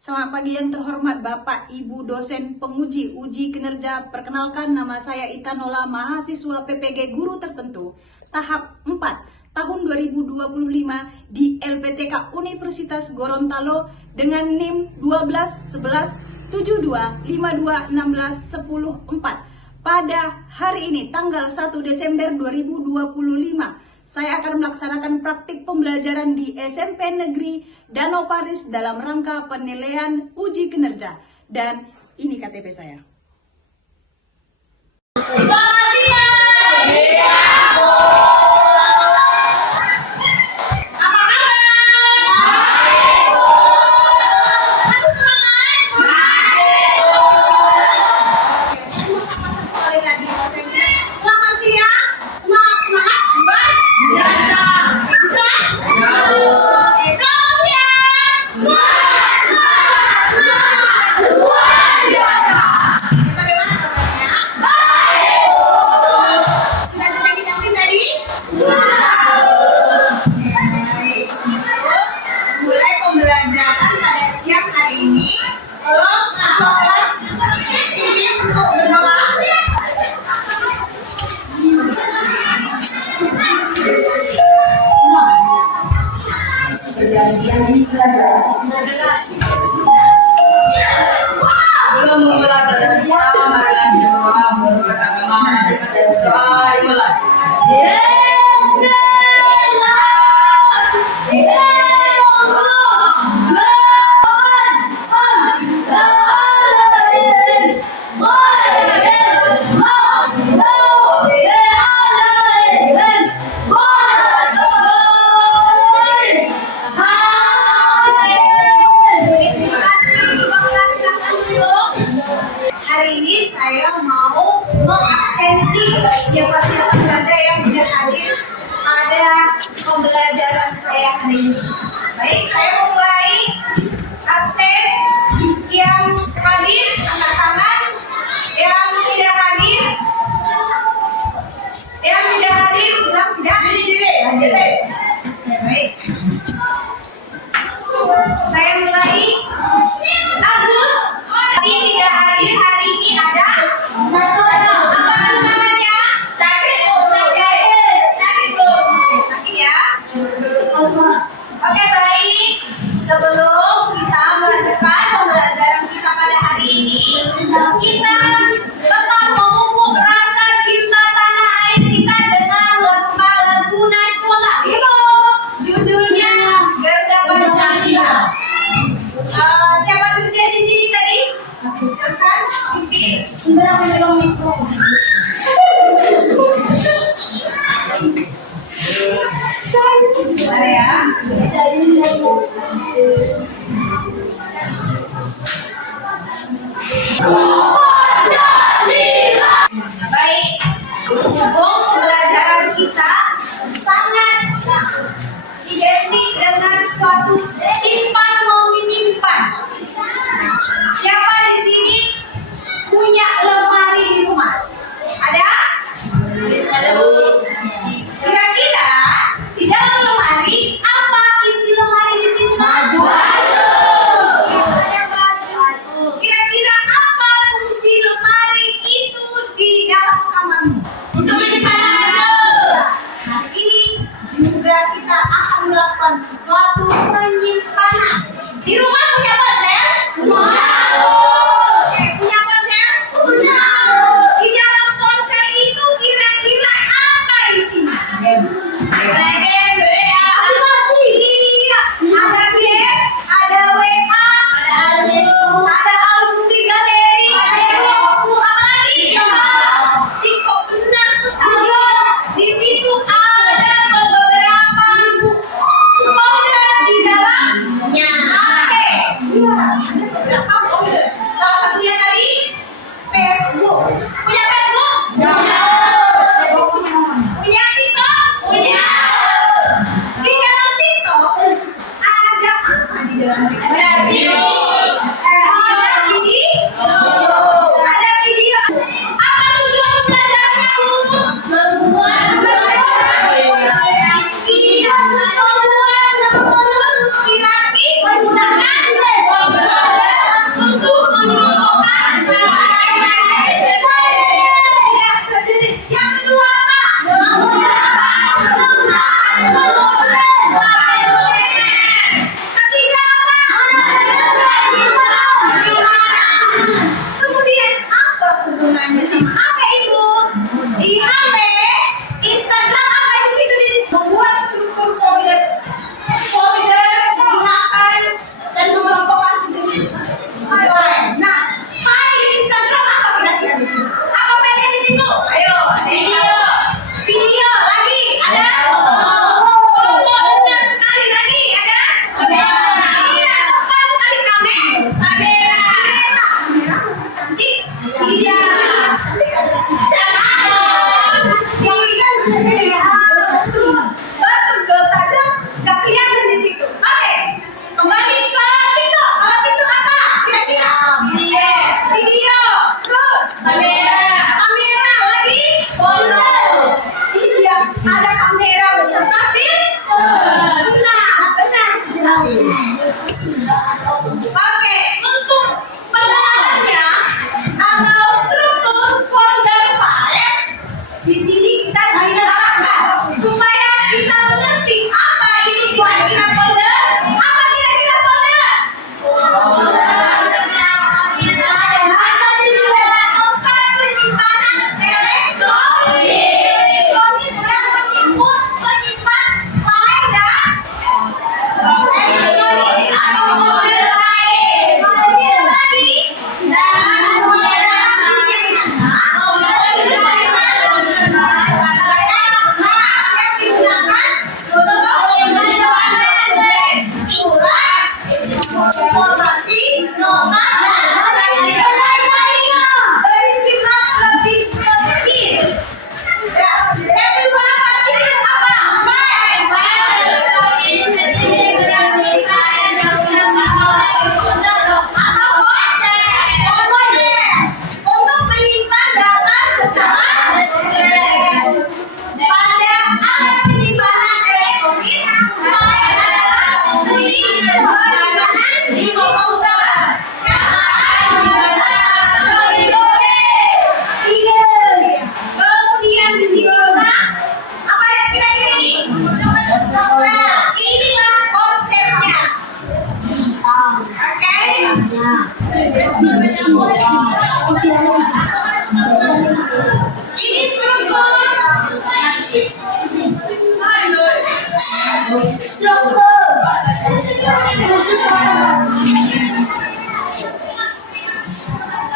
Selamat pagi yang terhormat Bapak, Ibu, dosen, penguji, uji kinerja. Perkenalkan, nama saya Itanola, mahasiswa PPG Guru Tertentu, tahap 4, tahun 2025 di LPTK Universitas Gorontalo dengan NIM 12 11 72 52 16 10 4. Pada hari ini, tanggal 1 Desember 2025, saya akan melaksanakan praktik pembelajaran di SMP Negeri Danau Paris dalam rangka penilaian uji kinerja. Dan ini KTP saya. Selamat siang. Apa kabar? Masih semangat? Saya mau sama-sama kembali lagi dosennya. Selamat siang. Semangat luar biasa. Bisa? Oke, selamat siang. Semangat luar biasa. Bagaimana kabarnya? Sudah ditangi tadi? Baik. Mulai pembelajaran pada siang hari ini. Tolong ketua kelas ini untuk berdoa. Belum mulai belajar kita, marilah berdoa, berdoa agama, kasih doa, mulai. Hari ini saya mau mengabsensi siapa-siapa saja yang tidak hadir pada pembelajaran saya hari ini. Baik, saya mulai absen. Yang hadir angkat tangan, yang tidak hadir bilang tidak hadir. Baik. Saya mulai. Agus, tadi tidak hadir, hari ini ada satu orang. Apa namanya? Sakit ya. Oke, baik. Sebelum kita melanjutkan pembelajaran kita pada hari ini, kita tetap memupuk rasa cinta tanah air kita dengan lagu nasional. Judulnya Garuda Pancasila. Siapa kerja di sini tadi? Silakan, pimpin. Sebentar ya. Baik, pembelajaran kita sangat identik dengan suatu simpan menyimpan. Siapa di sini punya lemari di rumah? Ada? Ada, Bu. Kira-kira di dalam lemari apa isi lemari di sini? Baju. Ada baju. Kira-kira apa fungsi lemari itu di dalam kamarmu? Untuk menyimpan. Hari ini juga kita akan melakukan suatu penyimpanan. Di rumah punya ponsel? Oke, punya ponsel? Punya. Di dalam ponsel itu kira-kira apa isinya? Aplikasi. Iya. Ada game, ada WA, ada album di galeri, ada buku, apa lagi? TikTok, benar sekali. Di situ ada beberapa folder di dalamnya. Oke. Iya, ada beberapa folder. Salah satunya tadi Facebook. Punya Facebook? Punya. Facebook punya mana? Punya TikTok? Punya. kita mengerti apa itu kira-kira folder, apa kira-kira folder? Tempat penyimpanan elektronik yang menyimpan file dan elektronik atau folder lain. Kemudian lagi dalam dunia nyata, yang digunakan untuk surat, informasi, nota, dan lain-lain bersifat lebih kecil. Yang kedua artinya apa? Atau konser untuk menyimpan data secara pada alat penyimpanan elektronik. File adalah unit penyimpanan di komputer yang akan iya. Kemudian di sini kita apa yang kira-kira ini? Nah, inilah konsepnya. Oke. Ini struktur.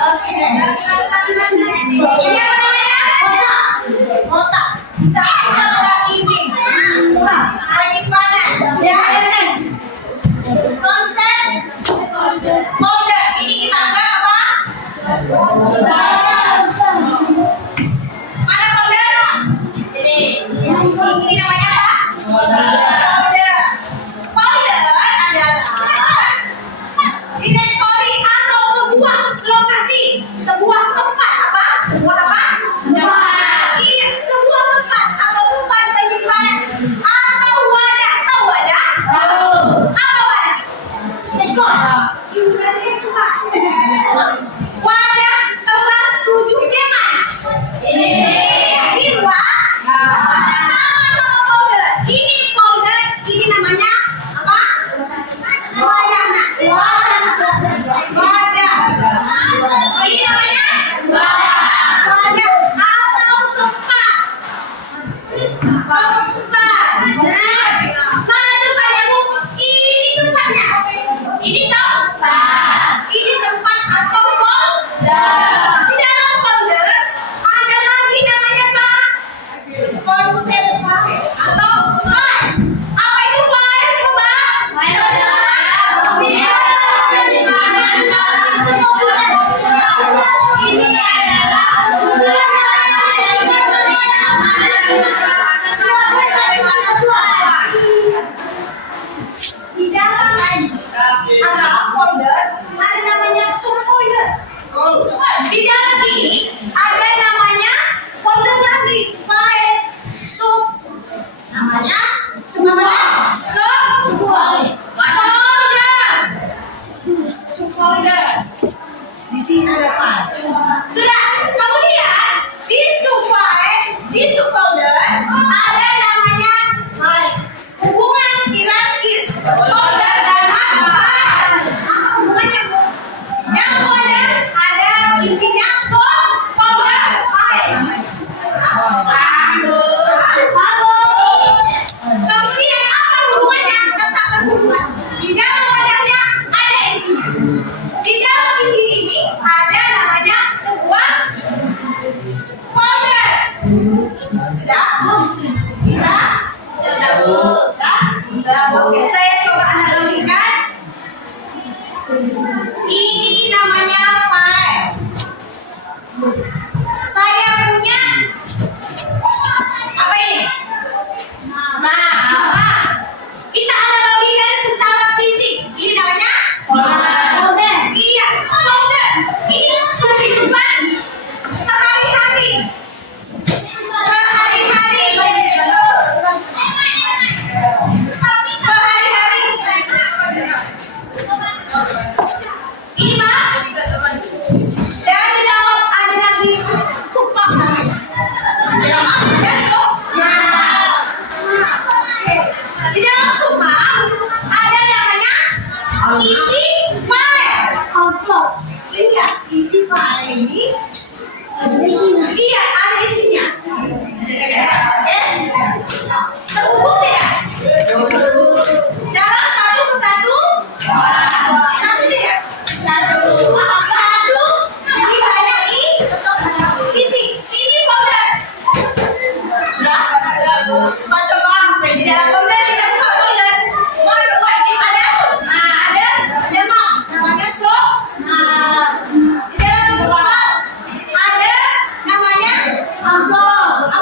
Oke. Ini apa namanya? Otak. Kita akan ini. Penyimpanan. Konsep folder. Ini kita anggap apa? Mana folder? Ini namanya apa? Folder. Folder adalah direktori atau sebuah lokasi, sebuah tempat apa? Sebuah apa? Iya, sebuah tempat atau tempat penyimpanan atau wadah. Tahu wadah? Apa wadah? Wadah kelas 7 ceman. Ini ruang sama folder. Ini folder, ini namanya apa? Wadah. Wadah. Ini namanya wadah atau tempat. Nah, mana tempatnya Bu? Ini tempatnya. Ini tempat. Ini tempat atau folder. Di dalam folder ada lagi namanya apa? Konsep atau file. Apa itu file? Coba. Di dalam ada folder, ada namanya subfolder. Di dalam ini ada namanya folder lagi, file sub. Namanya subfolder. Di sini ada file. Sudah. Kemudian di subfile, di subfolder ada namanya file. Hubungan hierarkis folder dan apa? Apa hubungannya Bu? Yang ada isinya subfolder file. Kemudian apa hubungannya? Tetap berhubungan. Di dalam wadahnya ada isinya. Di dalam isi ini ada namanya sebuah folder. Sudah? Bisa? Bisa? Oke, saya coba analogikan. Ini namanya file. Saya punya apa ini? Nama. Kita analogikan secara fisik. Ini namanya folder. Iya, folder. Ini untuk kehidupan sehari-hari. Sehari-hari Di dalam semua ada namanya isi file. Iya, isi file ini. Iya, ada isinya. Terhubung tidak? Dalam satu persatu? Satu tidak? Satu. Ini banyak isi. Ini folder. Ya. Di dalam folder kita buka folder. Ada namanya shop. Di dalam shop ada namanya amplop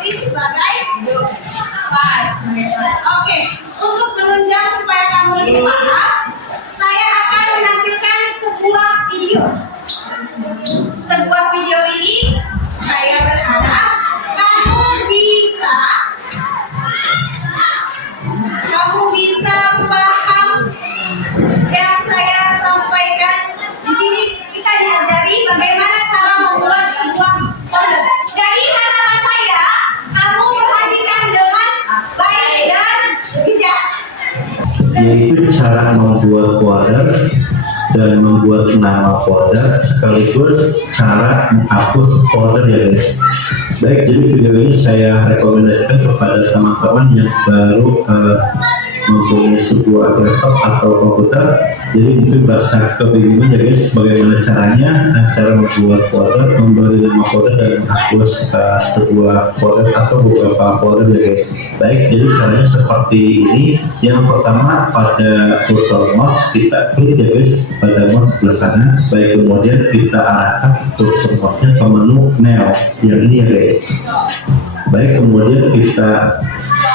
ini sebagai oke. Untuk menunjang supaya kamu lebih paham, saya akan menampilkan sebuah video. Sebuah video ini saya berharap kamu bisa paham yang saya sampaikan. Di sini kita diajari bagaimana cara membuat sebuah folder. Jadi harapan saya kamu perhatikan dengan baik dan bijak. Yaitu cara membuat folder dan membuat nama folder sekaligus cara menghapus folder ya guys. Baik, jadi video ini saya rekomendasikan kepada teman-teman yang baru mempunyai sebuah laptop atau komputer. Jadi mungkin bahasa kebingungan ya guys, bagaimana caranya cara membuat folder, memberi nama folder dan menghapus sebuah folder atau beberapa folder ya guys. Baik, jadi caranya seperti ini. Yang pertama, pada tool mouse kita klik ya guys pada mouse sebelah kanan. Baik, kemudian kita arahkan tool mouse-nya ke menu New yang ini ya guys. Baik, kemudian kita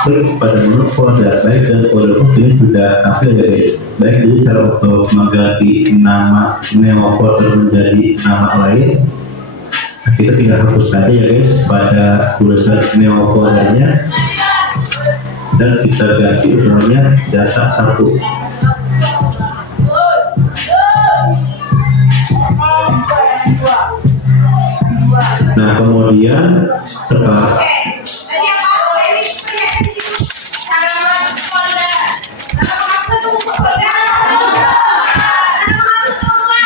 klik pada menu folder. Baik, dan folder pun ini sudah tampil ya guys. Baik, jadi cara untuk mengganti nama Neo folder menjadi nama lain, kita tinggal hapus saja ya guys pada tulisan Neo foldernya dan kita ganti namanya data 1. Nah, kemudian setelah Jadi apa? Ini lihat di situ. Cara menghapus folder. Cara menghapus folder. Cara menghapus semua.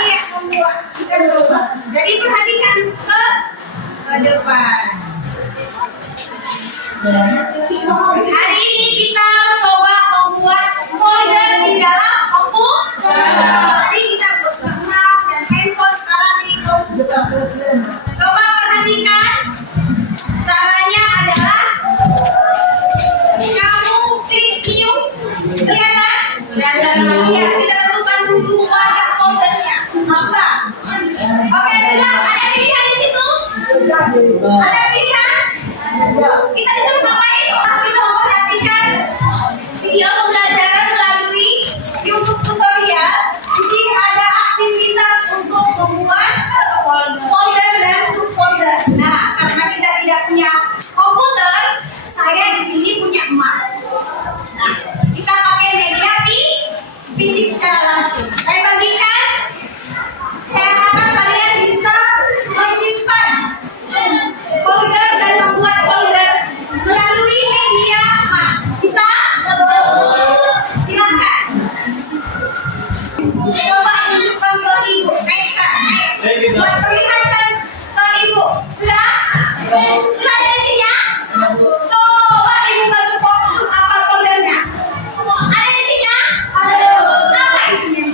Iya, semua. Kita coba. Jadi perhatikan ke depan. Hari ini kita coba membuat folder di dalam komputer. Tadi kita bersama dan handphone, sekarang di komputer. Coba perhatikan. Caranya adalah kamu klik new. Kelihatan? Iya, kita tentukan dulu warna foldernya. Apa? Oke, sudah ada pilihan di situ? Ada pilihan? Kita disuruh ngapain? Kita memperhatikan video pembelajaran melalui YouTube tutorial. Di sini ada aktivitas untuk membuat folder dan subfolder. Nah, karena kita tidak punya komputer, saya di sini punya emak. Nah, kita pakai media fisik secara langsung. Saya bagikan. Saya harap kalian bisa menyimpan folder dan membuat folder melalui media emak. Bisa? Silakan. Coba tunjukkan ke ibu. Buat perlihatkan ke ibu. Sudah? Sudah ada isinya? Coba ibu masuk apa foldernya? Ada isinya? Ada. Apa isinya?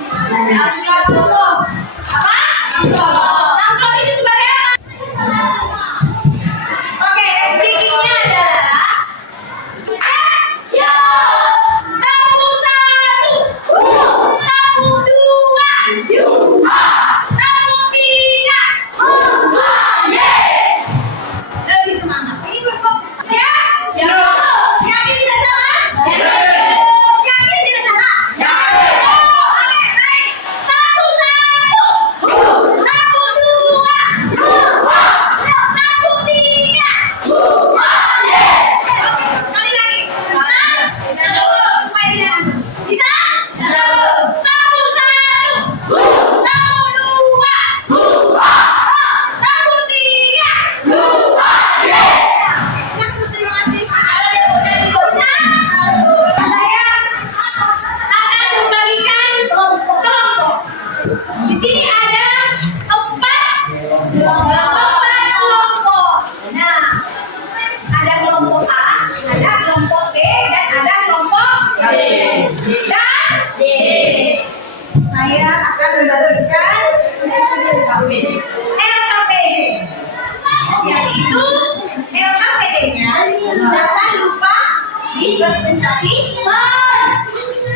lagi presentasi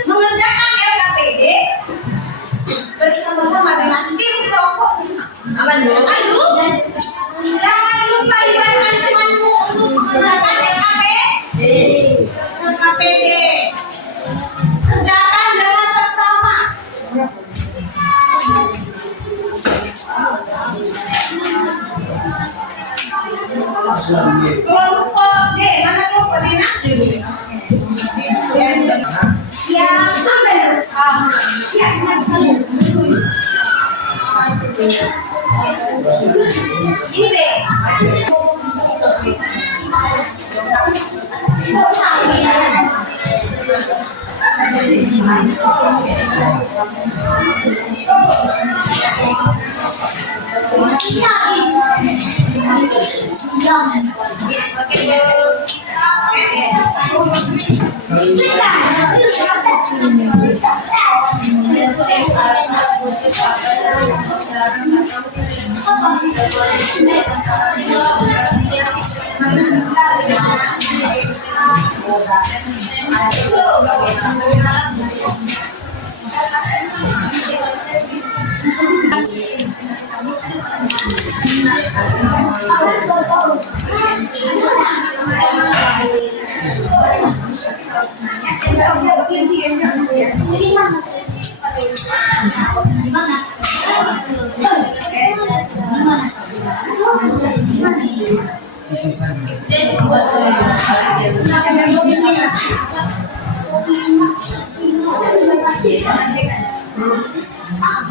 mengerjakan LKPD bersama-sama dengan tim kelompok. Lalu jangan lupa libatkan temanmu untuk mengerjakan LKPD. Kerjakan dengan seksama. Kelompok D, mana kelompok D nak? Ya, ambil. Ya, sekali.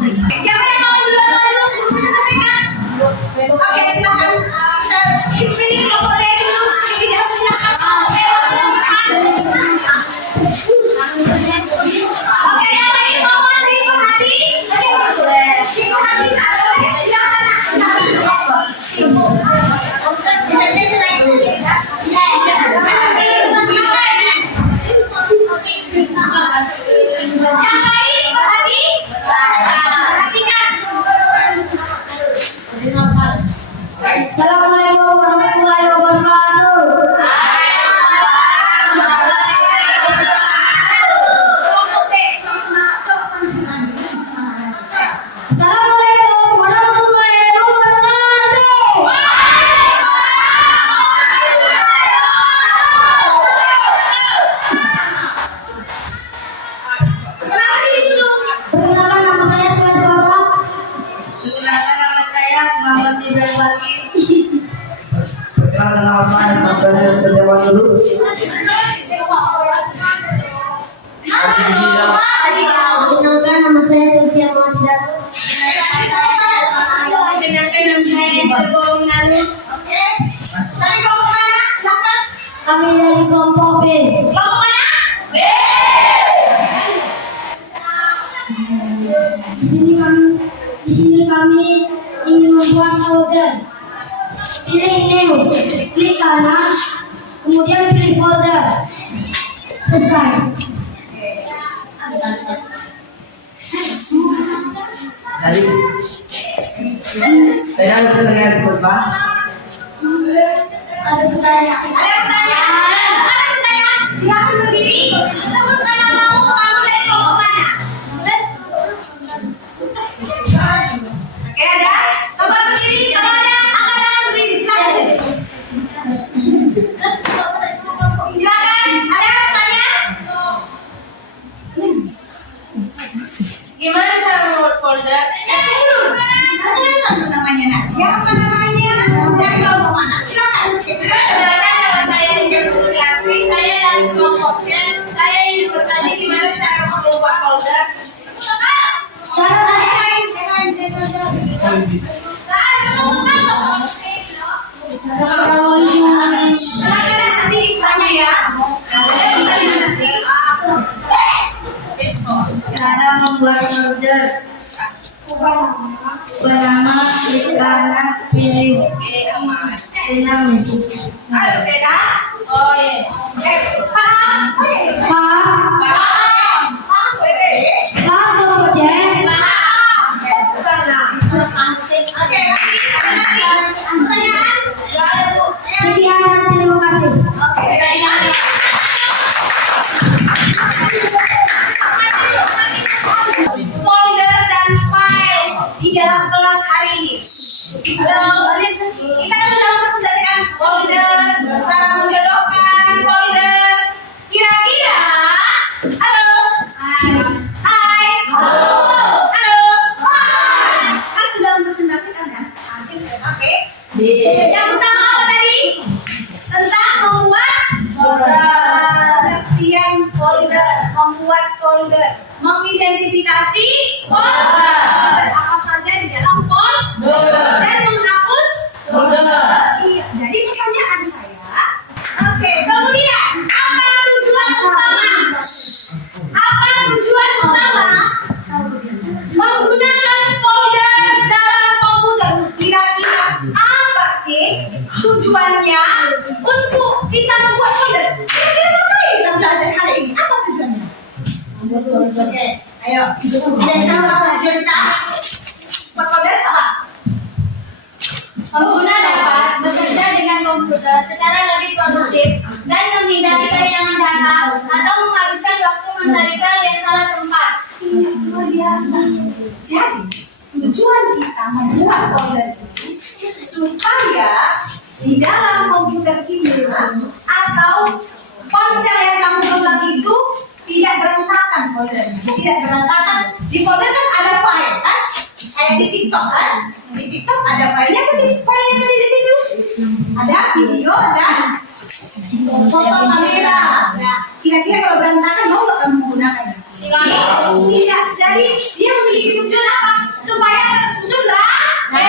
Ini siapa yang mau duluan maju untuk selesaikan? Oke, silakan. Pilih kelompok D dulu. Tidak silakan. Oke, yang lain mohon diperhati. Assalamualaikum warahmatullahi wabarakatuh. Assalamualaikum warahmatullahi wabarakatuh. Kenapa diri dulu? Perkenalkan nama saya Sven Swaba. Perkenalkan nama saya Muhammad Ibrahim Wali. Perkenalkan nama saya Sabrina Setiawan dulu. Perkenalkan nama saya Chelsea Mahmudiyah. Perkenalkan nama saya Terbong Lalu. Dari kelompok mana? Silakan. Kami dari kelompok B. Kelompok mana? B. Di sini kami ingin membuat folder. Pilih new, klik kanan, kemudian pilih folder. Selesai. Jadi, saya ada pertanyaan berapa? Ada pertanyaan. Ada pertanyaan? Silakan berdiri. Sebutkan namamu, kamu dari kelompok mana? Oke, ada? Coba berdiri, kalau ada, angkat tangan berdiri. Silakan. Silakan, ada pertanyaan? Gimana cara membuat folder? Dulu. Tanya namanya, nak. Siapa namanya? Dari kelompok mana? Silakan. Perkenalkan nama saya Injil Suciarti. Saya dari kelompok C. Saya ingin bertanya gimana cara membuat folder. Silakan nanti tanya ya. Nanti. Cara membuat folder. Pertama, klik kanan, pilih film. Bisa? Oh iya. Paham? Paham? Paham, boleh? Paham kelompok C? Oke, nanti pertanyaan. Sekian dan terima kasih. Oke. mengidentifikasi folder apa saja di dalam folder dan menghapus folder. Iya, jadi pertanyaan saya. Oke, kemudian apa tujuan utama? Apa tujuan utama menggunakan folder dalam komputer? Kira-kira apa sih tujuannya untuk kita membuat folder? Kira-kira apa yang kita belajar hari ini? Apa tujuannya? Oke, ayo. Ada yang tahu apa tujuan kita? Buat folder apa? Pengguna dapat bekerja dengan komputer secara lebih produktif dan menghindari kehilangan data atau menghabiskan waktu mencari file yang salah tempat. Luar biasa. Jadi tujuan kita membuat folder ini supaya di dalam komputer ini atau ponsel yang kamu pegang itu tidak berantakan foldernya. Tidak berantakan. Di folder kan ada file kan? Kayak di TikTok kan? Di TikTok ada filenya kan? Di file yang ada di situ ada video dan foto kamera. Nah, kira-kira kalau berantakan mau nggak kamu menggunakannya? Tidak. Jadi dia memiliki tujuan apa? Supaya tersusun rapi.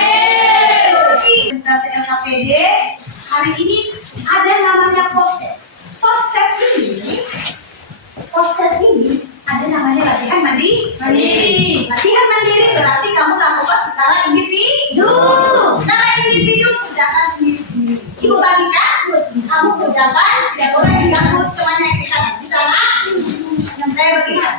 Presentasi LKPD hari ini ada namanya post-test. Post-test ini ada namanya latihan mandiri. Latihan mandiri berarti kamu lakukan secara individu. Secara individu kerjakan sendiri-sendiri. Ibu bagikan, kamu kerjakan, tidak boleh diganggu temannya yang di sana. Di sana, dan saya bagikan.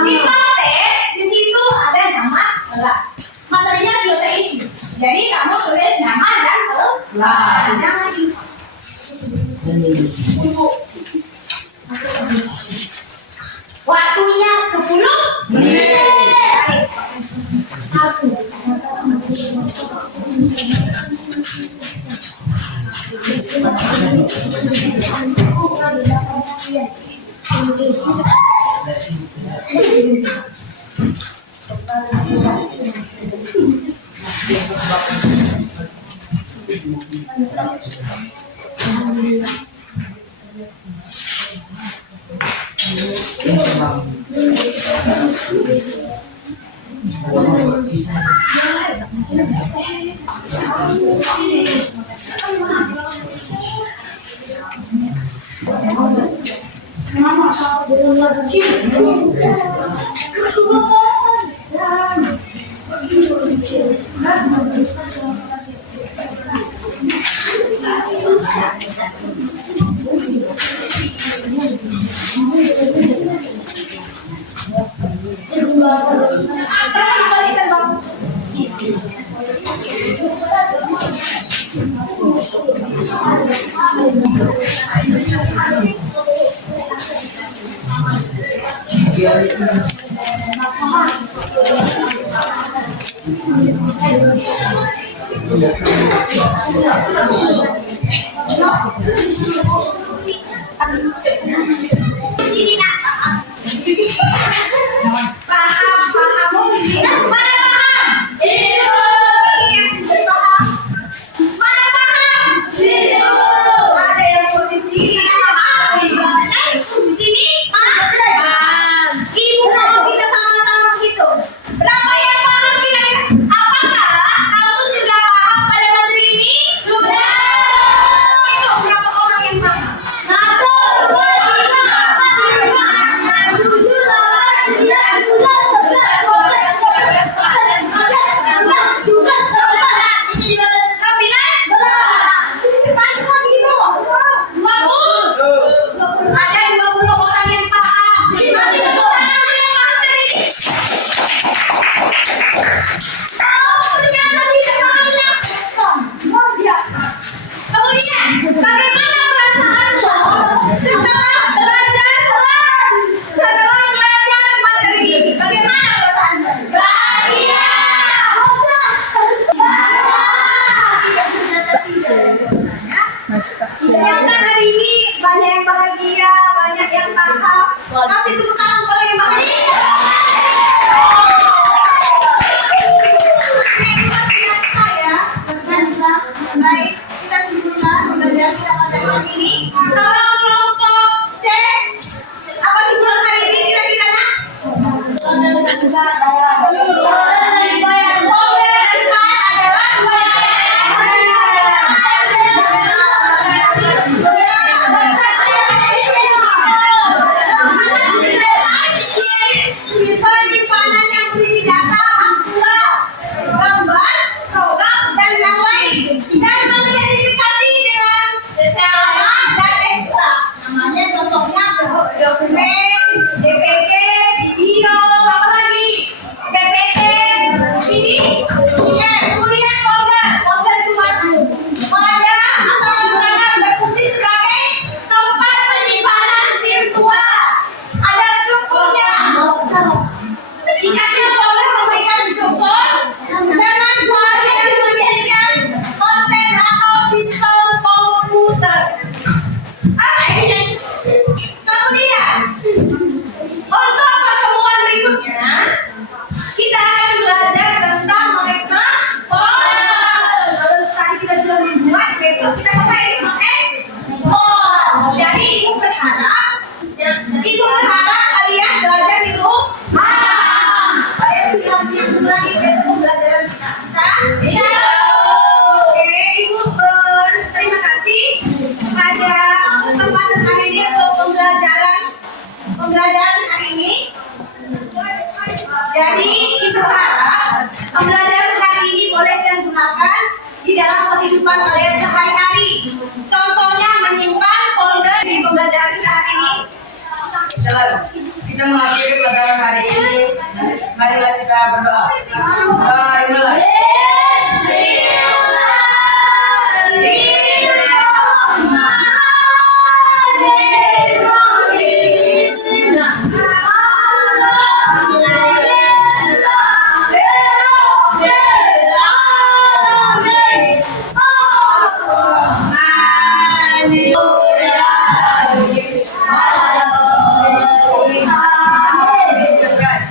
Di post-test, di situ ada nama kelas. Materinya sudah terisi. Jadi kamu tulis nama dan kelas. Jangan waktunya 10 menit. Berapa yang paham kira-kira? Apakah kamu sudah paham pada materi ini? Sudah. Ternyata hari ini banyak yang bahagia, banyak yang paham. Kasih tepuk tangan kalau yang bahagia. Oke, luar biasa ya. Baik, kita tunggulah pembelajaran kita pada hari ini. Tolong kelompok C, apa simpulan hari ini kira-kira nak? Penyimpanan yang berisi data, aktual, gambar, program, dan yang lain, dan mengidentifikasi dengan cara dan ekstra. Namanya contohnya dokumen, DPG, video, apa lagi? PPT, ini, kemudian folder cuma wadah atau gimana berfungsi sebagai tempat penyimpanan virtual. Ada strukturnya. Singkatnya, folder memberikan struktur dengan file yang menjadikan konten atau sistem komputer. Kemudian, untuk pertemuan berikutnya, kita akan belajar tentang mengekstrak folder. Kalau tadi kita sudah membuat, besok kita pakai mengekspor. Jadi ibu berharap kalian belajar di rumah. Kalian yang sebelah ini besok pembelajaran bisa? Bisa. Oke, ibu berterima kasih pada kesempatan hari ini untuk pembelajaran hari ini. Jadi kita harap pembelajaran hari ini boleh kalian gunakan di dalam kehidupan kalian sehari-hari. Contohnya menyimpan folder di pembelajaran kita hari ini. Jalan. Kita mengakhiri pelajaran hari ini. Marilah kita berdoa. Marilah.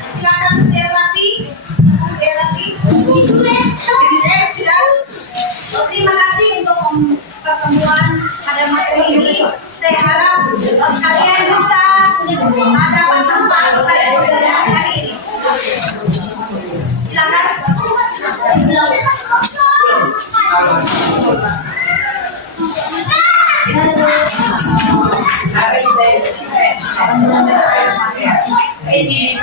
Silakan setia rapi. Sudah. Terima kasih untuk pertemuan pada materi ini. Saya harap kalian bisa dapat manfaat pada pembelajaran hari ini. Silakan. Ini